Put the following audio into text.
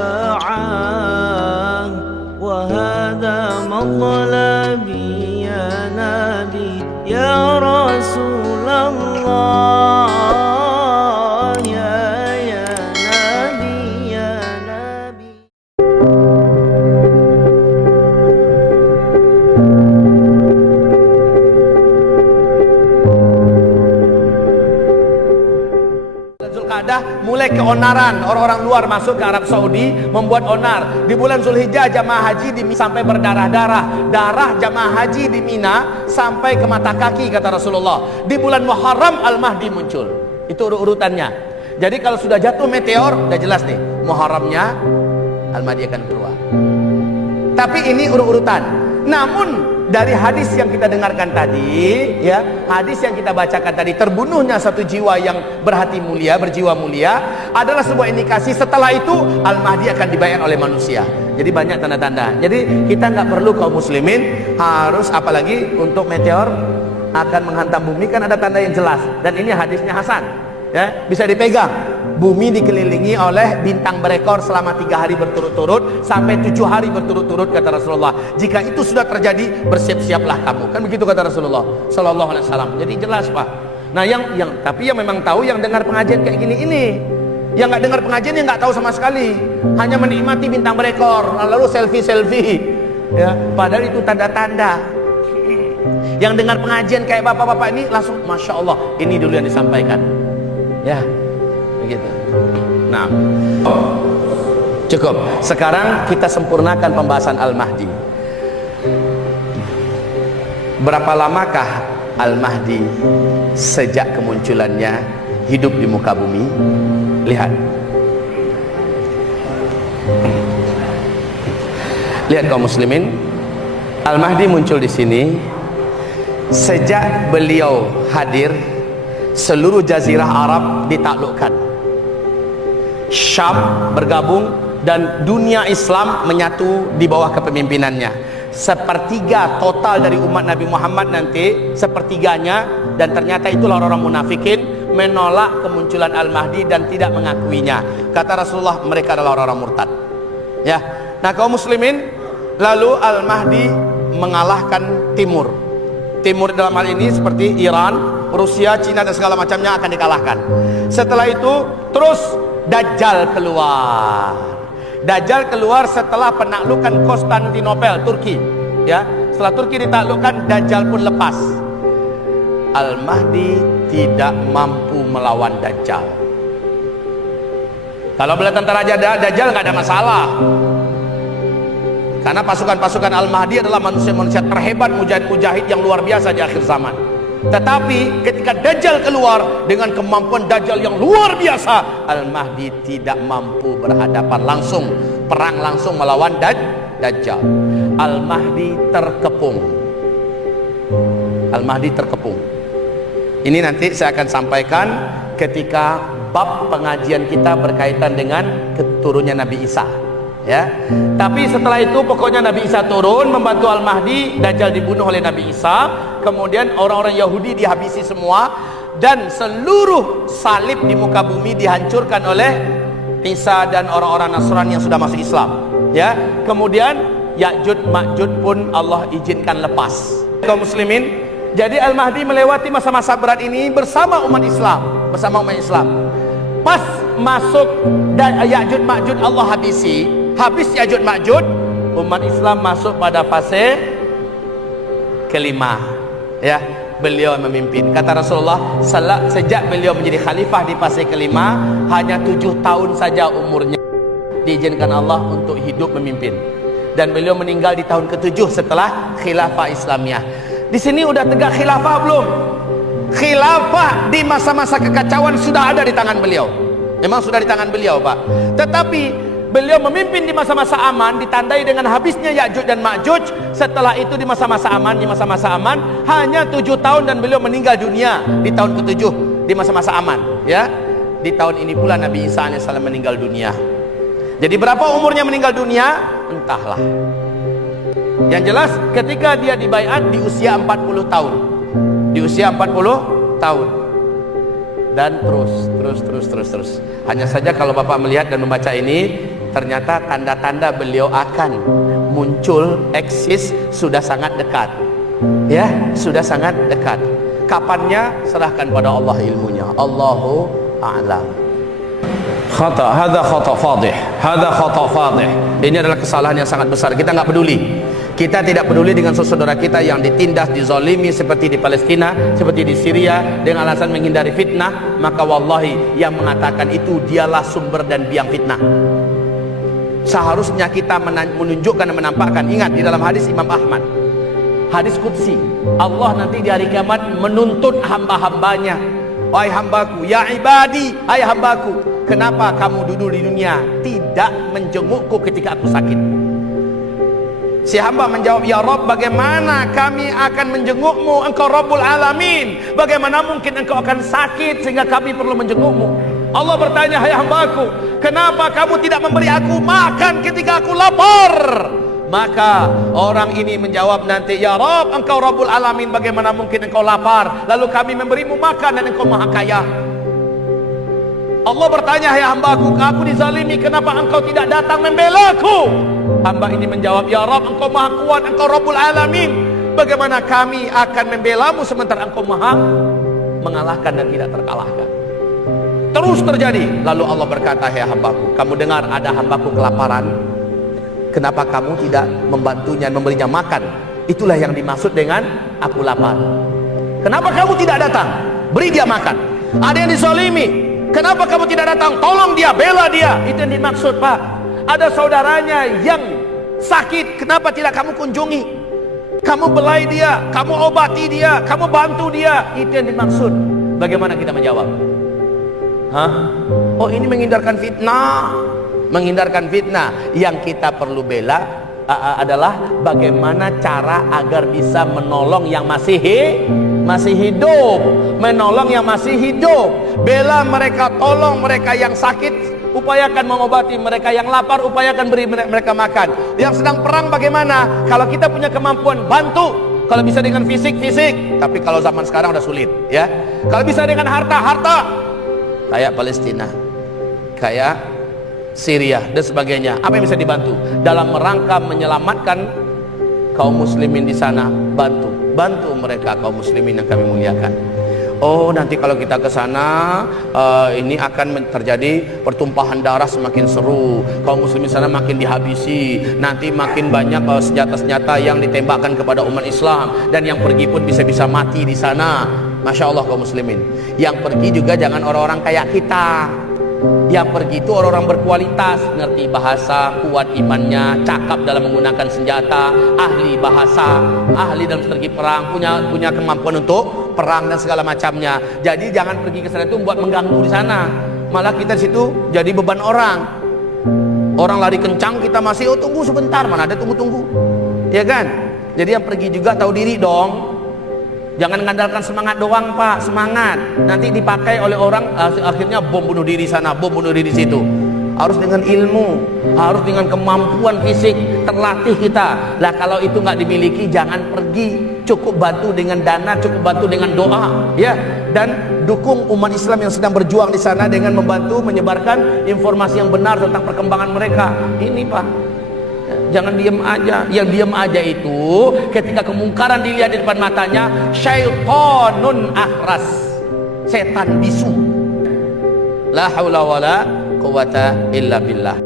شفاعة وهذا مطلبي يا نبي يا رسول الله يا نبي يا نبي. Zulqa'dah mulai keonaran, orang-orang luar masuk ke Arab Saudi membuat onar. Di bulan Zulhijjah jamaah haji sampai berdarah-darah. Darah jamaah haji di Mina sampai ke mata kaki kata Rasulullah. Di bulan Muharram Al-Mahdi muncul. Itu urutannya. Jadi kalau sudah jatuh meteor udah jelas nih, Muharramnya Al-Mahdi akan keluar. Tapi ini urutan. Namun dari hadis yang kita dengarkan tadi, ya, hadis yang kita bacakan tadi, terbunuhnya satu jiwa yang berhati mulia, berjiwa mulia, adalah sebuah indikasi setelah itu Al-Mahdi akan dibayar oleh manusia. Jadi banyak tanda-tanda. Jadi kita nggak perlu kaum muslimin harus, apalagi untuk meteor akan menghantam bumi, kan ada tanda yang jelas. Dan ini hadisnya Hasan, ya, bisa dipegang. Bumi dikelilingi oleh bintang berekor selama 3 hari berturut-turut sampai 7 hari berturut-turut kata Rasulullah. Jika itu sudah terjadi, bersiap-siaplah kamu. Kan begitu kata Rasulullah sallallahu alaihi wasallam. Jadi jelas, Pak. Nah, tapi yang memang tahu yang dengar pengajian kayak gini ini. Yang nggak dengar pengajian yang nggak tahu sama sekali. Hanya menikmati bintang berekor, lalu selfie-selfie. Ya, padahal itu tanda-tanda. Yang dengar pengajian kayak bapak-bapak ini langsung Masya Allah, ini dulu yang disampaikan. Ya, begitu. Nah, cukup. Sekarang kita sempurnakan pembahasan Al-Mahdi. Berapa lamakah Al-Mahdi sejak kemunculannya hidup di muka bumi? Lihat. Lihat kaum muslimin, Al-Mahdi muncul di sini sejak beliau hadir. Seluruh jazirah Arab ditaklukkan, Syam bergabung, dan dunia Islam menyatu di bawah kepemimpinannya. Sepertiga total dari umat Nabi Muhammad nanti, sepertiganya, dan ternyata itulah orang-orang munafikin, menolak kemunculan Al-Mahdi dan tidak mengakuinya. Kata Rasulullah, mereka adalah orang-orang murtad. Ya, nah kaum muslimin, lalu Al-Mahdi mengalahkan Timur dalam hal ini seperti Iran, Rusia, Cina dan segala macamnya akan dikalahkan. Setelah itu terus Dajjal keluar. Dajjal keluar setelah penaklukan Konstantinopel, Turki. Ya, setelah Turki ditaklukkan, Dajjal pun lepas. Al-Mahdi tidak mampu melawan Dajjal. Kalau bela tentara Dajjal nggak ada masalah. Karena pasukan-pasukan Al-Mahdi adalah manusia-manusia terhebat, mujahid-mujahid yang luar biasa di akhir zaman. Tetapi ketika Dajjal keluar dengan kemampuan Dajjal yang luar biasa, Al-Mahdi tidak mampu berhadapan langsung, perang langsung melawan Dajjal. Al-Mahdi terkepung. Al-Mahdi terkepung. Ini nanti saya akan sampaikan ketika bab pengajian kita berkaitan dengan keturunannya Nabi Isa. Ya, tapi setelah itu pokoknya Nabi Isa turun membantu Al-Mahdi, Dajjal dibunuh oleh Nabi Isa, kemudian orang-orang Yahudi dihabisi semua, dan seluruh salib di muka bumi dihancurkan oleh Isa dan orang-orang Nasrani yang sudah masuk Islam. Ya, kemudian Ya'juj Ma'juj pun Allah izinkan lepas. Kaum muslimin, jadi Al-Mahdi melewati masa-masa berat ini bersama umat Islam, Pas masuk dan Ya'juj Ma'juj Allah habis Ya'juj Ma'juj, umat Islam masuk pada fase kelima. Ya, beliau memimpin. Kata Rasulullah, sejak beliau menjadi khalifah di fase kelima, hanya 7 tahun saja umurnya diizinkan Allah untuk hidup memimpin. Dan beliau meninggal di tahun ke-7 setelah khilafah Islamiyah. Di sini udah tegak khilafah belum? Khilafah di masa-masa kekacauan sudah ada di tangan beliau. Memang sudah di tangan beliau, Pak. Tetapi beliau memimpin di masa-masa aman, ditandai dengan habisnya Ya'juj dan Ma'juj. Setelah itu di masa-masa aman, hanya 7 tahun dan beliau meninggal dunia di tahun ke-7 di masa-masa aman. Ya, di tahun ini pula Nabi Isa AS meninggal dunia. Jadi berapa umurnya meninggal dunia? Entahlah. Yang jelas ketika dia dibaiat di usia 40 tahun. Di usia 40 tahun. Dan terus. Hanya saja kalau Bapak melihat dan membaca ini, ternyata tanda-tanda beliau akan muncul, eksis, sudah sangat dekat. Ya, sudah sangat dekat. Kapannya serahkan pada Allah ilmunya. Allahu a'lam. Hadza khata fadih. Hadza khata fadih. Ini adalah kesalahan yang sangat besar. Kita nggak peduli. Kita tidak peduli dengan saudara kita yang ditindas, dizalimi seperti di Palestina, seperti di Syria dengan alasan menghindari fitnah. Maka wallahi yang mengatakan itu dialah sumber dan biang fitnah. Seharusnya kita menunjukkan dan menampakkan. Ingat di dalam hadis Imam Ahmad, hadis qudsi, Allah nanti di hari kiamat menuntut hamba-hambanya. Wahai hambaku, ya ibadi, hai hambaku, kenapa kamu duduk di dunia tidak menjengukku ketika aku sakit? Si hamba menjawab, ya Rabb, bagaimana kami akan menjengukmu? Engkau Rabbul Alamin. Bagaimana mungkin engkau akan sakit sehingga kami perlu menjengukmu? Allah bertanya, hai hambaku, kenapa kamu tidak memberi aku makan ketika aku lapar? Maka orang ini menjawab nanti, ya Rabb, engkau Rabbul Alamin, bagaimana mungkin engkau lapar lalu kami memberimu makan dan engkau maha kaya? Allah bertanya, hai hambaku, aku dizalimi, kenapa engkau tidak datang membelaku? Hamba ini menjawab, ya Rabb, engkau maha kuat, engkau Rabbul Alamin, bagaimana kami akan membelamu sementara engkau maha mengalahkan dan tidak terkalahkan? Terus terjadi. Lalu Allah berkata, hai hambaku, kamu dengar ada hambaku kelaparan, kenapa kamu tidak membantunya, memberinya makan? Itulah yang dimaksud dengan aku lapar. Kenapa kamu tidak datang, beri dia makan? Ada yang dizalimi, kenapa kamu tidak datang, tolong dia, bela dia? Itu yang dimaksud, Pak. Ada saudaranya yang sakit, kenapa tidak kamu kunjungi? Kamu belai dia, kamu obati dia, kamu bantu dia. Itu yang dimaksud. Bagaimana kita menjawab? Hah? Oh, ini menghindarkan fitnah. Menghindarkan fitnah. Yang kita perlu bela adalah bagaimana cara agar bisa menolong yang masih hidup, menolong yang masih hidup. Bela mereka, tolong mereka yang sakit, upayakan mengobati mereka yang lapar, upayakan beri mereka makan. Yang sedang perang bagaimana? Kalau kita punya kemampuan, bantu. Kalau bisa dengan fisik. Tapi kalau zaman sekarang udah sulit, ya. Kalau bisa dengan harta. Kayak Palestina, kayak Syria dan sebagainya. Apa yang bisa dibantu? Dalam rangka menyelamatkan kaum muslimin di sana, bantu mereka kaum muslimin yang kami muliakan. Oh, nanti kalau kita ke sana ini akan terjadi pertumpahan darah semakin seru, kaum muslimin sana makin dihabisi, nanti makin banyak senjata-senjata yang ditembakkan kepada umat Islam, dan yang pergi pun bisa-bisa mati di sana. Masya Allah kaum muslimin. Yang pergi juga jangan orang-orang kayak kita. Yang pergi itu orang-orang berkualitas, ngerti bahasa, kuat imannya, cakap dalam menggunakan senjata, ahli bahasa, ahli dalam strategi perang, punya kemampuan untuk perang dan segala macamnya. Jadi jangan pergi ke sana itu buat mengganggu di sana. Malah kita di situ jadi beban orang. Orang lari kencang, kita masih tunggu sebentar, mana ada tunggu-tunggu. Ya kan? Jadi yang pergi juga tahu diri dong. Jangan mengandalkan semangat doang, Pak. Semangat nanti dipakai oleh orang, akhirnya bom bunuh diri sana, bom bunuh diri situ. Harus dengan ilmu, harus dengan kemampuan fisik, terlatih kita. Lah kalau itu nggak dimiliki, jangan pergi. Cukup bantu dengan dana, cukup bantu dengan doa, ya. Dan dukung umat Islam yang sedang berjuang di sana dengan membantu menyebarkan informasi yang benar tentang perkembangan mereka. Ini, Pak. Jangan diam aja. Yang diam aja itu ketika kemungkaran dilihat di depan matanya, syaitonun ahras, setan bisu. La haula wala quwata illa billah.